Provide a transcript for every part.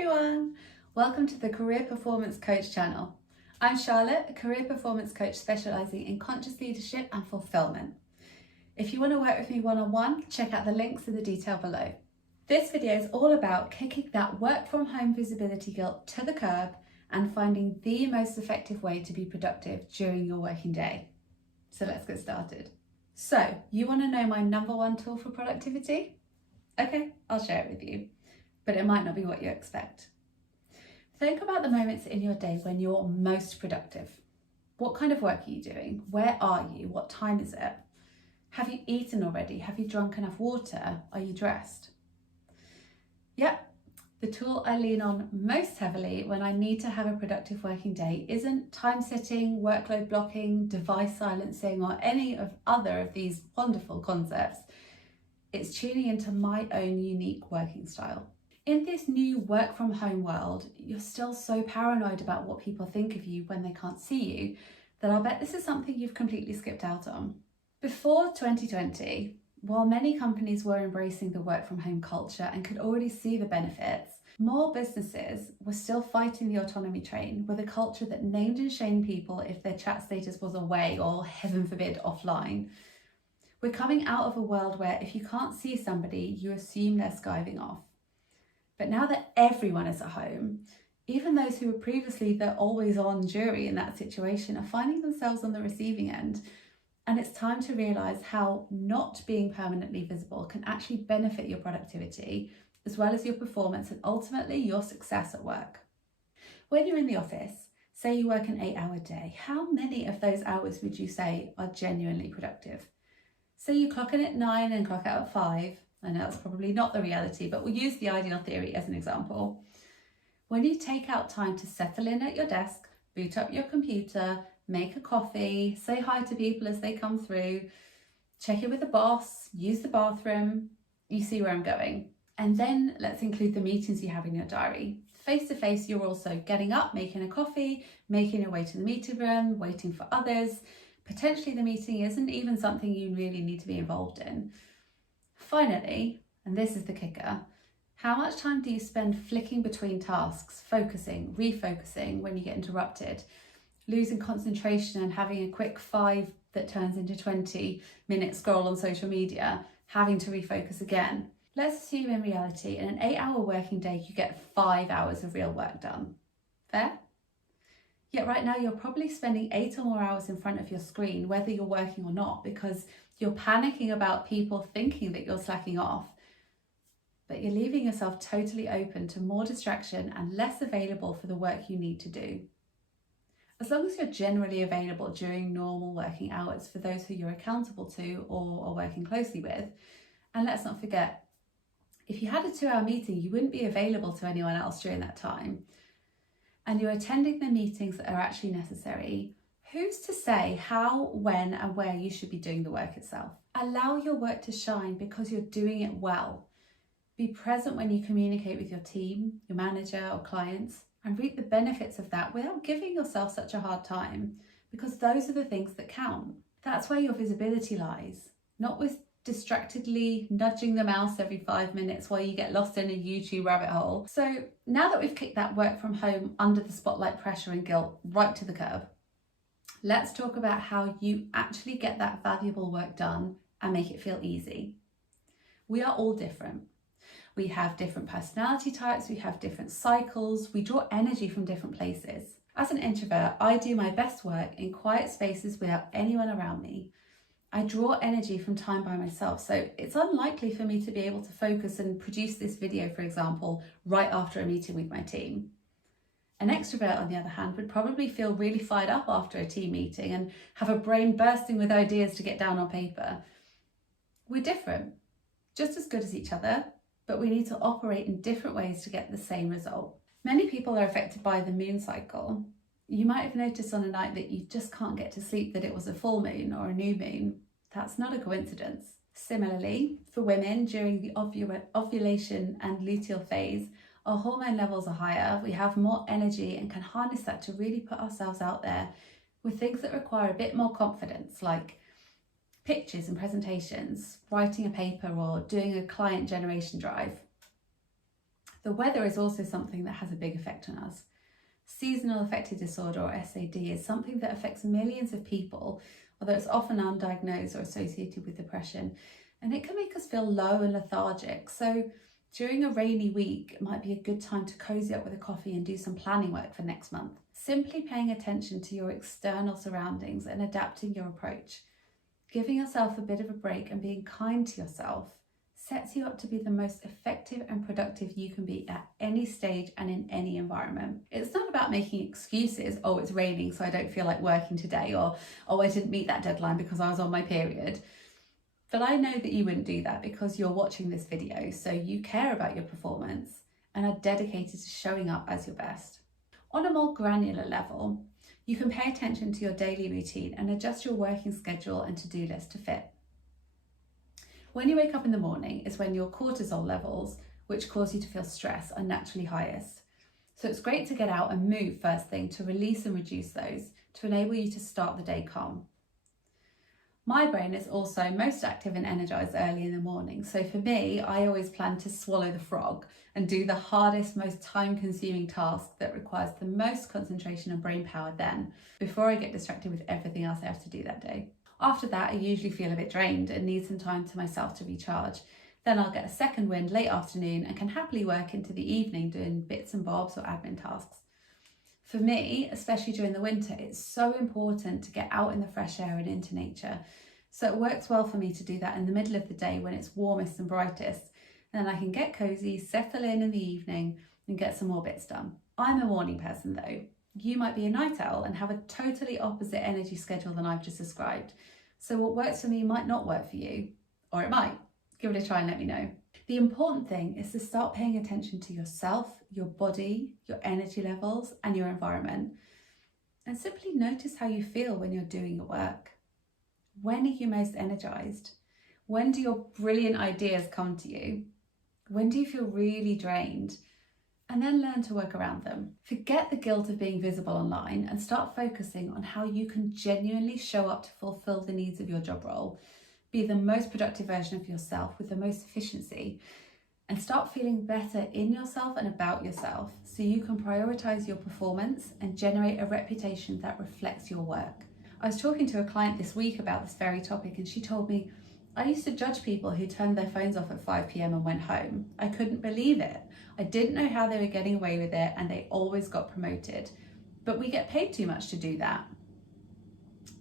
everyone! Welcome to the Career Performance Coach channel. I'm Charlotte, a career performance coach specialising in conscious leadership and fulfilment. If you want to work with me one-on-one, check out the links in the detail below. This video is all about kicking that work from home visibility guilt to the curb and finding the most effective way to be productive during your working day. So let's get started. So, you want to know my number one tool for productivity? Okay, I'll share it with you, but it might not be what you expect. Think about the moments in your day when you're most productive. What kind of work are you doing? Where are you? What time is it? Have you eaten already? Have you drunk enough water? Are you dressed? Yep, the tool I lean on most heavily when I need to have a productive working day isn't time setting, workload blocking, device silencing, or any of other of these wonderful concepts. It's tuning into my own unique working style. In this new work from home world, you're still so paranoid about what people think of you when they can't see you that I'll bet this is something you've completely skipped out on. Before 2020, while many companies were embracing the work from home culture and could already see the benefits, more businesses were still fighting the autonomy train with a culture that named and shamed people if their chat status was away or, heaven forbid, offline. We're coming out of a world where if you can't see somebody, you assume they're skiving off. But now that everyone is at home, even those who were previously the always-on jury in that situation are finding themselves on the receiving end. And it's time to realise how not being permanently visible can actually benefit your productivity, as well as your performance and ultimately your success at work. When you're in the office, say you work an 8-hour day, how many of those hours would you say are genuinely productive? Say you clock in at 9 and clock out at 5. I know that's probably not the reality, but we'll use the ideal theory as an example. When you take out time to settle in at your desk, boot up your computer, make a coffee, say hi to people as they come through, check in with the boss, use the bathroom, you see where I'm going. And then let's include the meetings you have in your diary. Face to face, you're also getting up, making a coffee, making your way to the meeting room, waiting for others. Potentially the meeting isn't even something you really need to be involved in. Finally, and this is the kicker, how much time do you spend flicking between tasks, focusing, refocusing when you get interrupted, losing concentration and having a quick 5 that turns into 20-minute scroll on social media, having to refocus again? Let's assume in reality, in an 8-hour working day, you get 5 hours of real work done. Fair? Yet right now you're probably spending 8 or more hours in front of your screen, whether you're working or not, because you're panicking about people thinking that you're slacking off, but you're leaving yourself totally open to more distraction and less available for the work you need to do. As long as you're generally available during normal working hours for those who you're accountable to or are working closely with, and let's not forget, if you had a 2-hour meeting, you wouldn't be available to anyone else during that time, and you're attending the meetings that are actually necessary, who's to say how, when and where you should be doing the work itself? Allow your work to shine because you're doing it well. Be present when you communicate with your team, your manager or clients, and reap the benefits of that without giving yourself such a hard time, because those are the things that count. That's where your visibility lies, not with distractedly nudging the mouse every 5 minutes while you get lost in a YouTube rabbit hole. So now that we've kicked that work from home under the spotlight pressure and guilt right to the curb, let's talk about how you actually get that valuable work done and make it feel easy. We are all different. We have different personality types, we have different cycles, we draw energy from different places. As an introvert, I do my best work in quiet spaces without anyone around me. I draw energy from time by myself, so it's unlikely for me to be able to focus and produce this video, for example, right after a meeting with my team. An extrovert, on the other hand, would probably feel really fired up after a team meeting and have a brain bursting with ideas to get down on paper. We're different, just as good as each other, but we need to operate in different ways to get the same result. Many people are affected by the moon cycle. You might have noticed on a night that you just can't get to sleep that it was a full moon or a new moon. That's not a coincidence. Similarly, for women during the ovulation and luteal phase, our hormone levels are higher, we have more energy and can harness that to really put ourselves out there with things that require a bit more confidence, like pitches and presentations, writing a paper or doing a client generation drive. The weather is also something that has a big effect on us. Seasonal affective disorder, or SAD, is something that affects millions of people, although it's often undiagnosed or associated with depression, and it can make us feel low and lethargic. So during a rainy week, it might be a good time to cozy up with a coffee and do some planning work for next month. Simply paying attention to your external surroundings and adapting your approach, giving yourself a bit of a break and being kind to yourself, sets you up to be the most effective and productive you can be at any stage and in any environment. It's not about making excuses, oh, it's raining so I don't feel like working today, or oh, I didn't meet that deadline because I was on my period. But I know that you wouldn't do that because you're watching this video, so you care about your performance and are dedicated to showing up as your best. On a more granular level, you can pay attention to your daily routine and adjust your working schedule and to-do list to fit. When you wake up in the morning is when your cortisol levels, which cause you to feel stress, are naturally highest. So it's great to get out and move first thing to release and reduce those, to enable you to start the day calm. My brain is also most active and energised early in the morning. So for me, I always plan to swallow the frog and do the hardest, most time-consuming task that requires the most concentration and brain power then, before I get distracted with everything else I have to do that day. After that, I usually feel a bit drained and need some time to myself to recharge. Then I'll get a second wind late afternoon and can happily work into the evening doing bits and bobs or admin tasks. For me, especially during the winter, it's so important to get out in the fresh air and into nature. So it works well for me to do that in the middle of the day when it's warmest and brightest. And then I can get cozy, settle in the evening and get some more bits done. I'm a morning person though. You might be a night owl and have a totally opposite energy schedule than I've just described. So what works for me might not work for you, or it might. Give it a try and let me know. The important thing is to start paying attention to yourself, your body, your energy levels, and your environment. And simply notice how you feel when you're doing your work. When are you most energized? When do your brilliant ideas come to you? When do you feel really drained? And then learn to work around them. Forget the guilt of being visible online and start focusing on how you can genuinely show up to fulfill the needs of your job role. Be the most productive version of yourself with the most efficiency, and start feeling better in yourself and about yourself so you can prioritise your performance and generate a reputation that reflects your work. I was talking to a client this week about this very topic and she told me, I used to judge people who turned their phones off at 5 p.m. and went home. I couldn't believe it. I didn't know how they were getting away with it and they always got promoted. But we get paid too much to do that.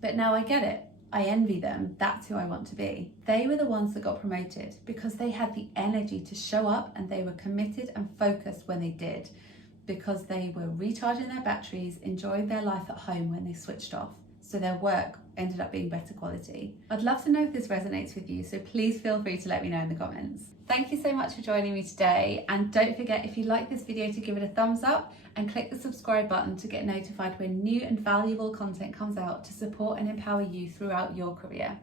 But now I get it. I envy them. That's who I want to be. They were the ones that got promoted because they had the energy to show up and they were committed and focused when they did, because they were recharging their batteries, enjoying their life at home when they switched off. So their work ended up being better quality. I'd love to know if this resonates with you, so please feel free to let me know in the comments. Thank you so much for joining me today, and don't forget, if you like this video, to give it a thumbs up and click the subscribe button to get notified when new and valuable content comes out to support and empower you throughout your career.